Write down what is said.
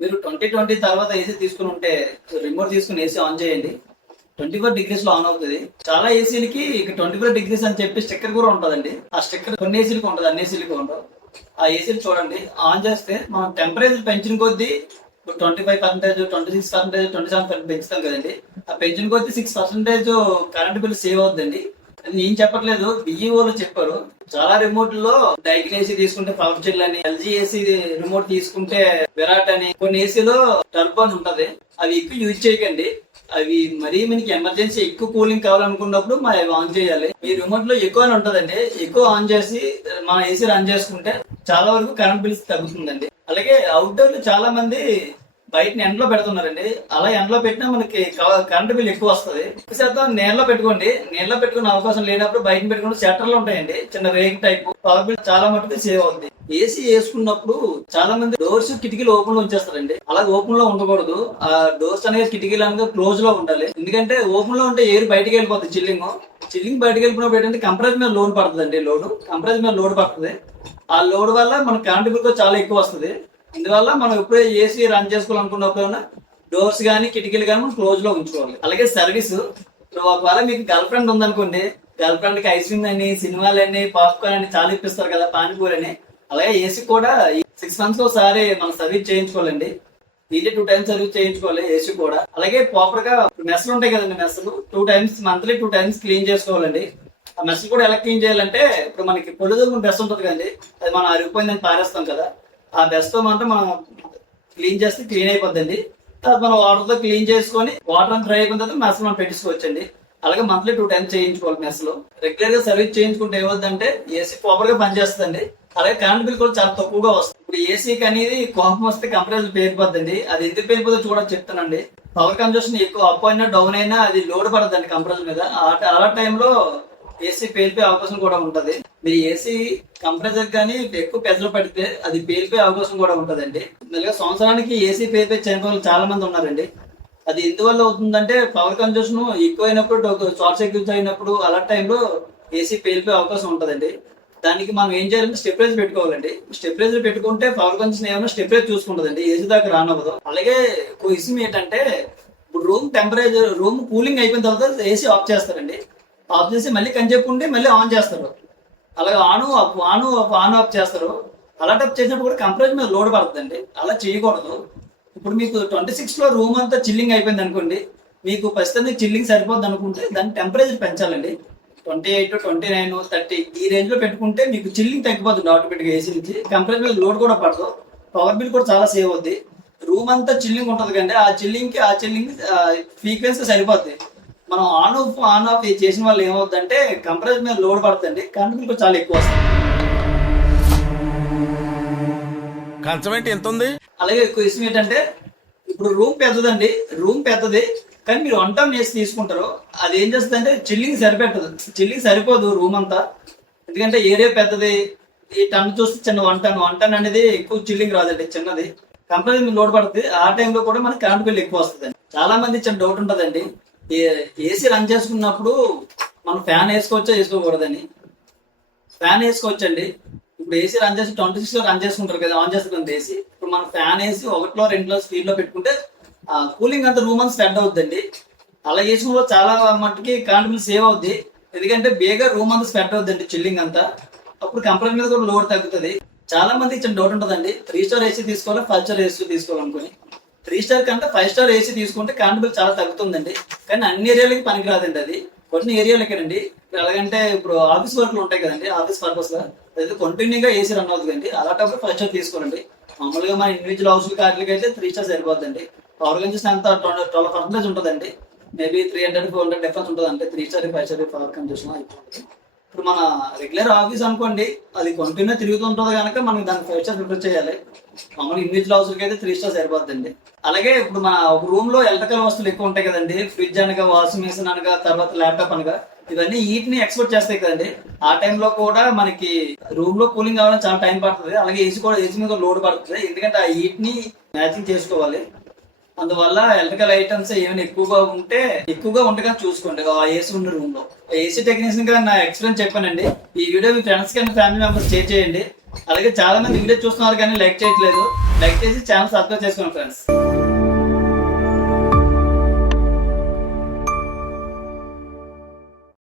మీరు 2020 తర్వాత ఏసీ తీసుకుని ఉంటే రిమోట్ తీసుకుని ఏసీ ఆన్ చేయండి. 24 degrees లో ఆన్ అవుతుంది. చాలా ఏసీలకి ఇక 24 degrees అని చెప్పి స్టిక్కర్ కూడా ఉంటుందండి. ఆ స్టిక్కర్ కొన్ని ఏసీలకి ఉంటుంది, అన్ని ఏసీలకి ఉండవు. ఆ ఏసీలు చూడండి, ఆన్ చేస్తే మనం టెంపరేచర్ పెంచిన కొద్దీ 25%, 26%, 27% పెంచుతాం కదండి. ఆ పెంచిన కొద్దీ 6% కరెంట్ బిల్ సేవ్ అవుతుందండి. అది నేను చెప్పట్లేదు, బిఈఓలు చెప్పారు. చాలా రిమోట్ లో డైకిన్ ఏసీ తీసుకుంటే పవర్ చిల్ అని, ఎల్జీ ఏసీ రిమోట్ తీసుకుంటే విరాట్ అని, కొన్ని ఏసీలో టర్బో అని ఉంటది. అవి ఎక్కువ యూజ్ చేయకండి. అవి మరీ మనకి ఎమర్జెన్సీ ఎక్కువ కూలింగ్ కావాలనుకున్నప్పుడు మనం అవి ఆన్ చేయాలి. ఈ రిమోట్ లో ఎక్కువ అని ఉంటదండి. ఎక్కువ ఆన్ చేసి మన ఏసీ రన్ చేసుకుంటే చాలా వరకు కరెంట్ బిల్స్ తగ్గుతుందండి. అలాగే అవుట్డోర్ లో చాలా మంది బయట ఎండలో పెడుతున్నారండి. అలా ఎండలో పెట్టినా మనకి కరెంట్ బిల్ ఎక్కువ వస్తుంది. ఎక్కువ శాతం నీళ్ళలో పెట్టుకోండి. నీళ్ళలో పెట్టుకునే అవకాశం లేనప్పుడు బయట పెట్టుకుంటే షట్టర్లు ఉంటాయండి, చిన్న రేక్ టైప్. పవర్ బిల్ చాలా మటుకు సేవ్ అవుతుంది. ఏసీ వేసుకున్నప్పుడు చాలా మంది డోర్స్ కిటికీలు ఓపెన్ లో ఉంచేస్తారండి. అలా ఓపెన్ లో ఉండకూడదు. ఆ డోర్స్ అనేది కిటికీలు అనేది క్లోజ్ లో ఉండాలి. ఎందుకంటే ఓపెన్ లో ఉంటే ఎయిర్ బయటకు వెళ్ళిపోతుంది. చిల్లింగ్ బయటకు వెళ్ళినప్పుడు ఏంటంటే కంప్రెసర్ మీద లోడ్ పడుతుంది. కంప్రెసర్ మీద లోడ్ పడుతుంది. ఆ లోడ్ వల్ల మన కరెంట్ బిల్ చాలా ఎక్కువ వస్తుంది. అందువల్ల మనం ఎప్పుడే ఏసీ రన్ చేసుకోవాలనుకున్నప్పుడు డోర్స్ కానీ కిటికీలు కానీ మనం క్లోజ్ లో ఉంచుకోవాలి. అలాగే సర్వీస్, ఒకవేళ మీకు గర్ల్ ఫ్రెండ్ ఉందనుకోండి, గర్ల్ ఫ్రెండ్ కి ఐస్ క్రీమ్ అని, సినిమాలని, పాప్కార్న్ అని చాలా ఇప్పిస్తారు కదా, పానీపూరి అని. అలాగే ఏసీ కూడా 6 months ఒకసారి మనం సర్వీస్ చేయించుకోవాలండి. వీళ్ళే 2 times సర్వీస్ చేయించుకోవాలి ఏసీ కూడా. అలాగే ప్రాపర్ గా మెస్లు ఉంటాయి కదండి, మెస్లు 2 times మంత్లీ 2 times క్లీన్ చేసుకోవాలండి. ఆ మెస్ కూడా ఎలా క్లీన్ చేయాలంటే, ఇప్పుడు మనకి పొడుగు మెస్ ఉంటుంది కదండి, అది మనం అరిగిపోయిందని పారేస్తాం కదా, ఆ బెస్ట్ తో మనం క్లీన్ చేస్తే క్లీన్ అయిపోద్దండి. తర్వాత మనం వాటర్ తో క్లీన్ చేసుకొని వాటర్ అంతా డ్రై అయిపోయిన తర్వాత మెస్ మనం పెట్టించుకోవచ్చండి. అలాగే మంత్లీ 2 times చేయించుకోవాలి మెస్ లో. రెగ్యులర్ గా సర్వీస్ చేయించుకుంటే ఏమవుతుందంటే ఏసీ ప్రాపర్ గా పనిచేస్తుందండి. అలాగే కరెంట్ బిల్ కూడా చాలా తక్కువగా వస్తుంది. ఇప్పుడు ఏసీకి అనేది కోపం వస్తే కంప్రెసర్ పేలిపోద్దండి. అది ఎందుకు పేలిపోతుందో చూడని చెప్తానండి. పవర్ కన్జంప్షన్ ఎక్కువ అప్ అయినా డౌన్ అయినా అది లోడ్ పడదండి కంప్రెసర్ మీద. అలా టైంలో ఏసీ పేలిపోయే అవకాశం కూడా ఉంటది. మీరు ఏసీ కంప్రెసర్ కానీ ఎక్కువ పెద్దలు పెడితే అది పేలిపోయే అవకాశం కూడా ఉంటదండి. మెల్లగా సంవత్సరానికి ఏసీ పేలిపోయి చనిపోయిన చాలా మంది ఉన్నారండి. అది ఎందువల్ల అవుతుందంటే పవర్ కన్జంప్షన్ ఎక్కువ అయినప్పుడు, షార్ట్ సర్క్యూట్ అయినప్పుడు, అలాంటి టైంలో ఏసీ పేలిపోయే అవకాశం ఉంటదండి. దానికి మనం ఏం చేయాలంటే స్టెబిలైజర్ పెట్టుకోవాలండి. స్టెబిలైజర్ పెట్టుకుంటే పవర్ కన్జంప్షన్ ఏమైనా స్టెబిలైజ్ చూసుకుంటదండి, ఏసీ దాకా రానవ్వదు. అలాగే ఒక విషయం ఏంటంటే, ఇప్పుడు రూమ్ టెంపరేచర్, రూమ్ కూలింగ్ అయిపోయిన తర్వాత ఏసీ ఆఫ్ చేస్తారండి. ఆఫ్ చేసి మళ్ళీ కనిచెప్పుండి మళ్ళీ ఆన్ చేస్తారు. అలాగే ఆన్ ఆఫ్ చేస్తారు. అలాంటి చేసినప్పుడు కూడా కంప్రెసర్ మీద లోడ్ పడుతుందండి. అలా చేయకూడదు. ఇప్పుడు మీకు 26 లో రూమ్ అంతా చిల్లింగ్ అయిపోయింది అనుకోండి, మీకు ప్రస్తుతానికి చిల్లింగ్ సరిపోద్ది అనుకుంటే దాని టెంపరేచర్ పెంచాలండి. 28, 29, 30 ఈ రేంజ్ లో పెట్టుకుంటే మీకు చిల్లింగ్ తగ్గిపోతుంది ఆటోమేటిక్ ఏసీ నుంచి. కంప్రెసర్ మీద లోడ్ కూడా పడదు. పవర్ బిల్ కూడా చాలా సేవ్ అవుద్ది. రూమ్ అంతా చిల్లింగ్ ఉంటుంది కండి, ఆ చిల్లింగ్ ఫ్రీక్వెన్సీ సరిపోద్ది. మనం ఆన్ ఆఫ్ చేసిన వాళ్ళు ఏమవుతుందంటే కంప్రెసర్ మీద లోడ్ పడుతుంది, కరెంట్ బిల్ కూడా చాలా ఎక్కువ వస్తుంది. కంచమేంటి ఎంత ఉంది? అలాగే ఎక్కువ విషయం ఏంటంటే, ఇప్పుడు రూమ్ పెద్దది కానీ మీరు 1 ton వేసి తీసుకుంటారు. అది ఏం చేస్తుంది అంటే చిల్లింగ్ సరిపోదు రూమ్ అంతా. ఎందుకంటే ఏరియా పెద్దది. ఈ టన్ చూస్తే చిన్న 1 ton అనేది ఎక్కువ చిల్లింగ్ రాదండి, చిన్నది. కంప్రెసర్ మీద లోడ్ పడుతుంది. ఆ టైంలో కూడా మనకి కరెంట్ బిల్ ఎక్కువ వస్తుంది. చాలా మంది చిన్న డౌట్ ఉంటుందండి, ఏసీ రన్ చేసుకున్నప్పుడు మనం ఫ్యాన్ వేసుకోవచ్చా వేసుకోకూడదని. ఫ్యాన్ వేసుకోవచ్చండి. ఇప్పుడు ఏసీ రన్ చేసి 26 లో రన్ చేసుకుంటారు కదా, ఆన్ చేస్తుంది ఏసీ. ఇప్పుడు మనం ఫ్యాన్ వేసి 1లో 2లో స్పీడ్ లో పెట్టుకుంటే కూలింగ్ అంతా రూమ్ అంతా స్ప్రెడ్ అవుతుందండి. అలా వేసుకున్న చాలా మట్టుకి కరెంట్ బిల్ సేవ్ అవుద్ది. ఎందుకంటే బేగా రూమ్ అంతా స్ప్రెడ్ అవుతుందండి చిల్లింగ్ అంతా. అప్పుడు కంప్రెసర్ మీద కూడా లోడ్ తగ్గుతుంది. చాలా మంది ఇచ్చిన డౌట్ ఉంటుందండి, 3 star ఏసీ తీసుకోవాలి 5 star ఏసీ తీసుకోవాలనుకుని. 3 star కంటే 5 star ఏసీ తీసుకుంటే కరెంట్ బిల్ చాలా తగ్గుతుందండి. కానీ అన్ని ఏరియాలకి పనికిరాదండి అది, కొన్ని ఏరియాలకేనండి. ఎలాగంటే ఇప్పుడు ఆఫీస్ వర్క్లు ఉంటాయి కదండి, ఆఫీస్ పర్పస్ గా అదే కంటిన్యూగా ఏసీ రన్ అవుతుందండి. అలాంటప్పుడు 5 star తీసుకోండి. మామూలుగా మన ఇండివిజువల్ హౌస్ కార్లకి అయితే 3 star సరిపోద్దండి. పవర్ కన్జంప్షన్ అంతా 12% ఉంటుందండి. మేబీ 300-400 డిఫరెన్స్ ఉంటుందండి 3 star 5 star పవర్ కన్జంప్షన్ అయిపోతుంది. ఇప్పుడు మన రెగ్యులర్ ఆఫీస్ అనుకోండి, అది కంటిన్యూ తిరుగుతుంటుంది కనుక మనం దాన్ని 5 star ప్రిపేర్ చేయాలి. మామూలు ఇండివిజువల్ హౌస్కి అయితే 3 star సరిపోద్దండి. అలాగే ఇప్పుడు మన ఒక రూమ్ లో ఎలక్ట్రికల్ వస్తువులు ఎక్కువ ఉంటాయి కదండి, ఫ్రిడ్జ్ అనగా, వాషింగ్ మెషిన్ అనగా, తర్వాత ల్యాప్టాప్ అనగా, ఇవన్నీ హీట్ ని ఎక్స్పోర్ట్ చేస్తాయి కదండి. ఆ టైంలో కూడా మనకి రూమ్ లో కూలింగ్ కావాలని చాలా టైం పడుతుంది. అలాగే ఏసీ మీద లోడ్ పడుతుంది. ఎందుకంటే ఆ హీట్ ని మ్యాచింగ్ చేసుకోవాలి. అందువల్ల ఎలక్ట్రికల్ ఐటమ్స్ ఏమైనా ఎక్కువగా ఉండగా చూసుకోండి ఆ ఏసీ ఉన్న రూమ్ లో. ఏసీ టెక్నీషియన్ గా నా ఎక్స్పీరియన్స్ చెప్పానండి. ఈ వీడియో మీ ఫ్రెండ్స్ కానీ ఫ్యామిలీ మెంబర్స్ షేర్ చేయండి. అలాగే చాలా మంది వీడియో చూస్తున్నారు కానీ లైక్ చేయట్లేదు. లైక్ చేసి ఛానల్ సబ్స్క్రైబ్ చేసుకోండి ఫ్రెండ్స్.